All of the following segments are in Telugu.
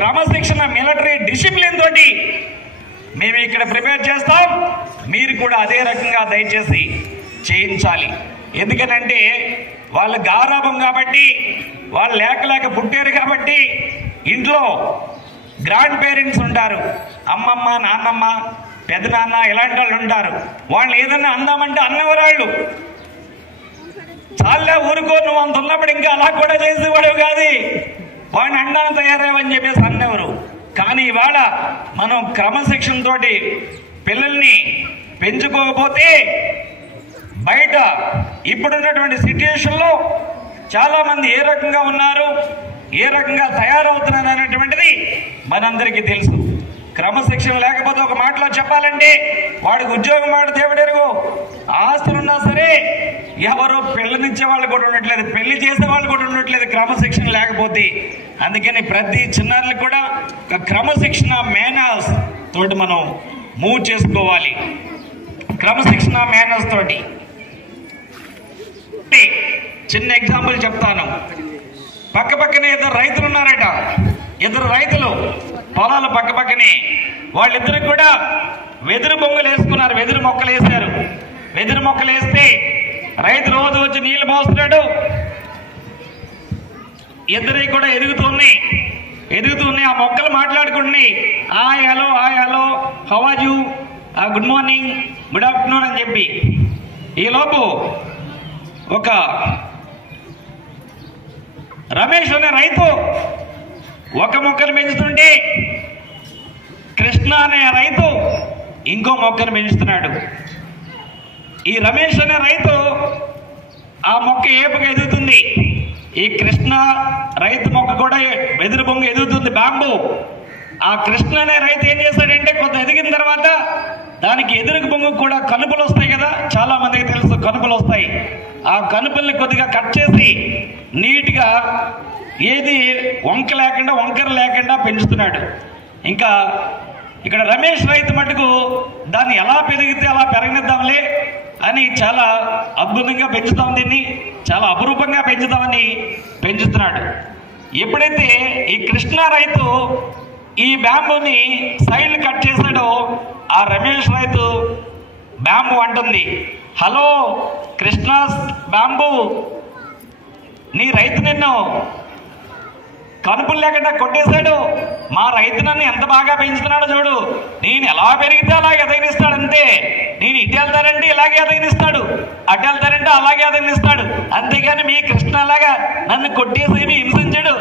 క్రమశిక్షణ మిలిటరీ డిసిప్లిన్ తోటి మేము ఇక్కడ ప్రిపేర్ చేస్తాం. మీరు కూడా అదే రకంగా దయచేసి చేయించాలి. ఎందుకనంటే వాళ్ళు గారాబం కాబట్టి, వాళ్ళు లేక పుట్టారు కాబట్టి, ఇంట్లో గ్రాండ్ పేరెంట్స్ ఉంటారు, అమ్మమ్మ, నాన్నమ్మ, పెద్దనాన్న, ఇలాంటి వాళ్ళు ఉంటారు. వాళ్ళు ఏదన్నా అందామంటే అన్నవరాళ్ళు చాలా ఊరుకో, నువ్వు అంత ఉన్నప్పుడు ఇంకా అలా కూడా చేసేవాడు కాదు, వాడిని అండాన్ని తయారవని చెప్పేసి అన్నెవరు. కానీ ఇవాళ మనం క్రమశిక్షణ తోటి పిల్లల్ని పెంచుకోకపోతే బయట ఇప్పుడున్నటువంటి సిచ్యుయేషన్లో చాలా మంది ఏ రకంగా ఉన్నారు, ఏ రకంగా తయారవుతున్నారు అనేటువంటిది మనందరికీ తెలుసు. క్రమశిక్షణ లేకపోతే ఒక మాటలో చెప్పాలంటే వాడికి ఉద్యోగం మాట దేవుడెరుగు, ఆస్తులున్నా సరే ఎవరు పెళ్ళనిచ్చే వాళ్ళు కూడా ఉండట్లేదు, పెళ్లి చేసే వాళ్ళు కూడా ఉండట్లేదు క్రమశిక్షణ లేకపోతే. అందుకని ప్రతి చిన్నారులకు కూడా ఒక క్రమశిక్షణ మేనర్స్ తోటి మనం మూవ్ చేసుకోవాలి. క్రమశిక్షణ మేనర్స్ తోటి చిన్న ఎగ్జాంపుల్ చెప్తాను. పక్కనే ఇద్దరు రైతులు ఉన్నారట. ఇద్దరు రైతులు పొలాలు పక్కనే. వాళ్ళిద్దరికి కూడా వెదురు బొంగులు వేసుకున్నారు, వెదురు మొక్కలు వేశారు. వెదురు మొక్కలు వేస్తే రైతు రోజు వచ్చి నీళ్లు పోస్తున్నాడు. ఇద్దరికి కూడా ఎదుగుతున్నాయి. ఆ మొక్కలు మాట్లాడుకుంటున్నాయి, hi hello, how are you, good morning, good afternoon అని చెప్పి. ఈలోపు ఒక రమేష్ అనే రైతు ఒక మొక్కను పెంచుతుంటే కృష్ణ అనే రైతు ఇంకో మొక్కను పెంచుతున్నాడు. ఈ రమేష్ అనే రైతు ఆ మొక్క ఏపుగా ఎదుగుతుంది, ఈ కృష్ణ రైతు మొక్క కూడా వెదురు బొంగు ఎదుగుతుంది, బాంబు. ఆ కృష్ణ అనే రైతు ఏం చేస్తాడంటే కొంత ఎదిగిన తర్వాత దానికి ఎదురు బొంగు కూడా కనుపులు వస్తాయి కదా, చాలా మందికి తెలుసు కనుపులు వస్తాయి. ఆ కనుపుల్ని కొద్దిగా కట్ చేసి నీట్గా ఏది వంకర లేకుండా పెంచుతున్నాడు. ఇంకా ఇక్కడ రమేష్ రైతు మటుకు దాన్ని ఎలా పెరిగితే అలా పెరగనిద్దాంలే అని చాలా అద్భుతంగా పెంచుతాం, దీన్ని చాలా అపురూపంగా పెంచుతామని పెంచుతున్నాడు. ఎప్పుడైతే ఈ కృష్ణ రైతు ఈ బ్యాంబూని సైడ్ కట్ చేశాడో ఆ రమేష్ రైతు బ్యాంబూ అంటుంది, హలో కృష్ణాస్ బ్యాంబూ, నీ రైతు నిన్ను కనుపులు లేకుండా కొట్టేశాడు, మా రైతు నన్ను ఎంత బాగా పెంచుతున్నాడో చూడు, నేను ఎలా పెరిగితే అలాగే ఎదగనిస్తాడు, అంతే. నేను ఇటు వెళ్తానంటే ఇలాగే ఎదగనిస్తాడు, అటు వెళ్తానంటే అలాగే ఎదగనిస్తాడు, అంతేగాని మీ కృష్ణ అలాగా నన్ను కొట్టేసేమి హింసించాడు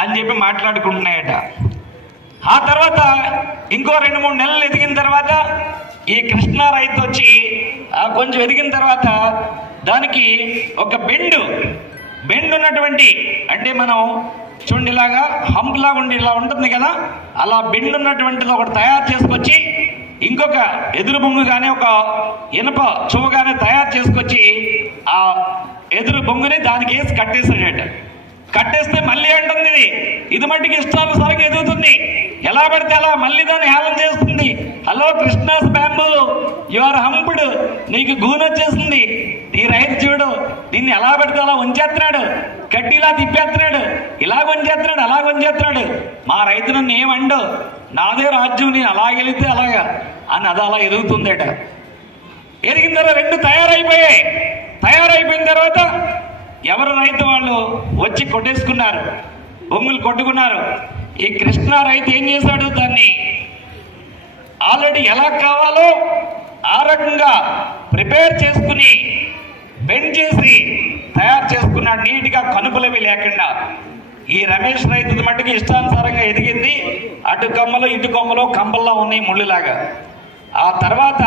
అని చెప్పి మాట్లాడుకుంటున్నాయట. ఆ తర్వాత ఇంకో 2-3 నెలలు ఎదిగిన తర్వాత ఈ కృష్ణ రైతు వచ్చి కొంచెం ఎదిగిన తర్వాత దానికి ఒక బెండు ఉన్నటువంటి, అంటే మనం చూడండి ఇలాగా హంప్లా ఉండి ఇలా ఉంటుంది కదా, అలా బెండు ఉన్నటువంటిది ఒకటి తయారు చేసుకొచ్చి ఇంకొక ఎదురు బొంగు కానీ ఒక ఇనప చువ్వ కానీ తయారు చేసుకొచ్చి ఆ ఎదురు బొంగుని దానికి వేసి కట్టేసాడట. కట్టేస్తే మళ్ళీ అంటుంది ఇది మట్టికి ఇష్టానుసారంగా ఎదుగుతుంది, ఎలా పడితే అలా మళ్ళీ దాన్ని హేళన చేస్తుంది, hello Krishna's bamboo you are humped, నీకు గూనొచ్చేసింది, నీ రైతు చూడు నిన్ను ఎలా పడితే అలా ఉంచేస్తున్నాడు, కడ్డీలా తిప్పేస్తున్నాడు, ఇలా ఉంచేస్తున్నాడు, అలా ఉంచేస్తున్నాడు, మా రైతు నన్ను ఏమండు, నాదే రాజ్యం, నేను అలా వెళితే అలాగా అని అది అలా ఎదుగుతుందట. ఎదిగిన తర్వాత 2 తయారైపోయిన తర్వాత ఎవరు రైతు వాళ్ళు వచ్చి కొట్టేసుకున్నారు, బొంగులు కొట్టుకున్నారు. ఈ కృష్ణ రైతు ఏం చేశాడు, దాన్ని ఆల్రెడీ ఎలా కావాలో ఆ రకంగా ప్రిపేర్ చేసుకుని బెండ్ చేసి తయారు చేసుకున్నాడు, నీట్గా కనుపులవి లేకుండా. ఈ రమేష్ రైతు మట్టుకు ఇష్టానుసారంగా ఎదిగింది, అటు కొమ్మలు ఇటు కొమ్మలు కంబల్లో ఉన్నాయి ముళ్ళులాగా. ఆ తర్వాత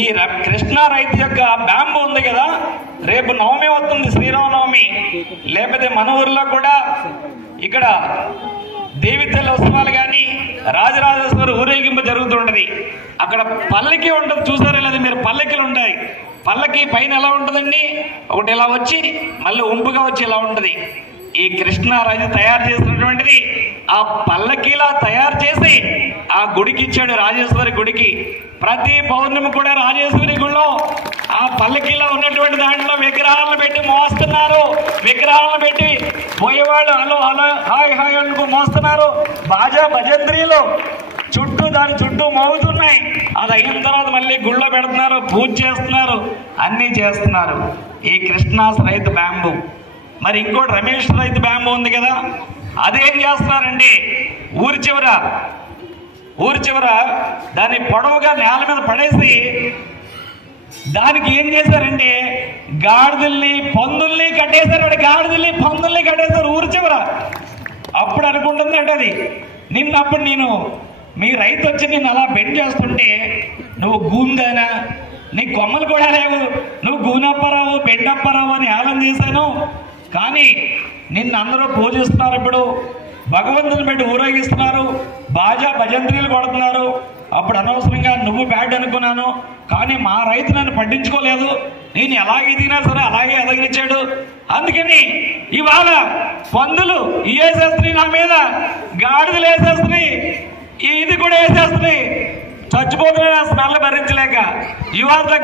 ఈ కృష్ణ రైతు యొక్క బ్యాంబు ఉంది కదా, రేపు నవమి వస్తుంది, శ్రీరామనవమి, లేకపోతే మన ఊరిలో కూడా ఇక్కడ దేవితల్లి ఉత్సవాలు కానీ రాజరాజేశ్వరి ఊరేగింపు జరుగుతుంటది. అక్కడ పల్లకి ఉంటుంది, చూసారా లేదా మీరు, పల్లకిలు ఉంటాయి. పల్లకి పైన ఎలా ఉంటుందండి, ఒకటి ఇలా వచ్చి మళ్ళీ ఉంపుగా వచ్చి ఇలా ఉంటుంది. ఈ కృష్ణరాజు తయారు చేసినటువంటిది ఆ పల్లకీలా తయారు చేసి ఆ గుడికి ఇచ్చాడు, రాజేశ్వరి గుడికి. ప్రతి పౌర్ణమి కూడా రాజేశ్వరి గుడిలో ఆ పల్లకీలో ఉన్నటువంటి దాంట్లో విగ్రహాలను పెట్టి మోస్తున్నారు. విగ్రహాలను పెట్టి పోయేవాళ్ళు హలో హలో హాయ్ హాయ్ అనుకో మోస్తున్నారు. బాజా భజంత్రీలు చుట్టూ దాని చుట్టూ మోగుతున్నాయి. అది అయిన తర్వాత మళ్ళీ గుళ్ళో పెడుతున్నారు, పూజ చేస్తున్నారు, అన్నీ చేస్తున్నారు. ఈ కృష్ణాస్ రైతు బ్యాంబూ. మరి ఇంకోటి రమేష్ రైతు బ్యాంబూ ఉంది కదా, అదేం చేస్తున్నారండి, ఊరి చివర దాన్ని పొడవుగా నేల మీద పడేసి దానికి ఏం చేశారంటే గాడిదల్ని పందుల్ని కట్టేశారు. గాడిదల్ని పందుల్ని కట్టేశారు ఊరి చివర. అప్పుడు అనుకుంటుందంటే అది నిన్నప్పుడు నేను మీ రైతు వచ్చి నిన్ను అలా బెండ్ చేస్తుంటే నువ్వు గూందానా, నీ కొమ్మలు కూడా లేవు, నువ్వు గూనప్పరావు బెండప్పరావు అని ఆలం చేశాను. కానీ నిన్ను అందరూ పూజిస్తున్నారు, ఇప్పుడు భగవంతుని పెట్టి ఊరేగిస్తున్నారు, బాజా భజంత్రీలు కొడుతున్నారు. అప్పుడు అనవసరంగా నువ్వు బ్యాడ్ అనుకున్నాను, కానీ మా రైతు నన్ను పట్టించుకోలేదు, నేను ఎలాగే ఎదిగినా సరే అలాగే ఎదగనిచ్చాడు. అందుకని ఇవాళ పందులు వేసేస్తున్నాయి నా మీద, గాడిదలు వేసేస్తున్నాయి, ఇది కూడా వేసేస్తున్నాయి. చచ్చిపోతున్నా స్మెల్ భరించలేక. ఇవాళ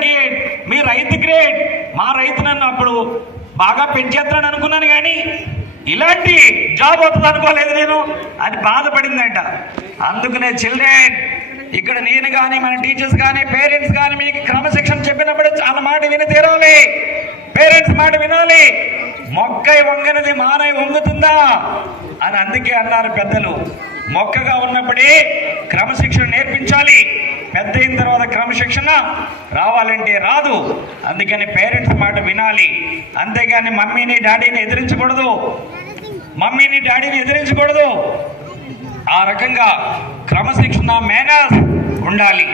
మీ రైతు గ్రేట్, మా రైతు నన్ను అప్పుడు బాగా పెంచేస్తాడు అనుకున్నాను, కానీ ఇలాంటి జాబ్ వస్తుంది అనుకోలేదు నేను అని బాధపడిందంట. అందుకనే చిల్డ్రన్, ఇక్కడ నేను కానీ మన టీచర్స్ కానీ పేరెంట్స్ కానీ మీకు క్రమశిక్షణ చెప్పినప్పుడు చాలా మాట విని తీరాలి. పేరెంట్స్ మాట వినాలి. మొక్కై వంగనది మానై వంగుతుందా అని అందుకే అన్నారు పెద్దలు. మొక్కగా ఉన్నప్పుడే క్రమశిక్షణ నేర్పించాలి, పెద్ద అయిన తర్వాత క్రమశిక్షణ రావాలంటే రాదు. అందుకని పేరెంట్స్ మాట వినాలి, అంతేగాని మమ్మీని డాడీని ఎదిరించకూడదు. ఆ రకంగా క్రమశిక్షణ మేనర్స్ ఉండాలి.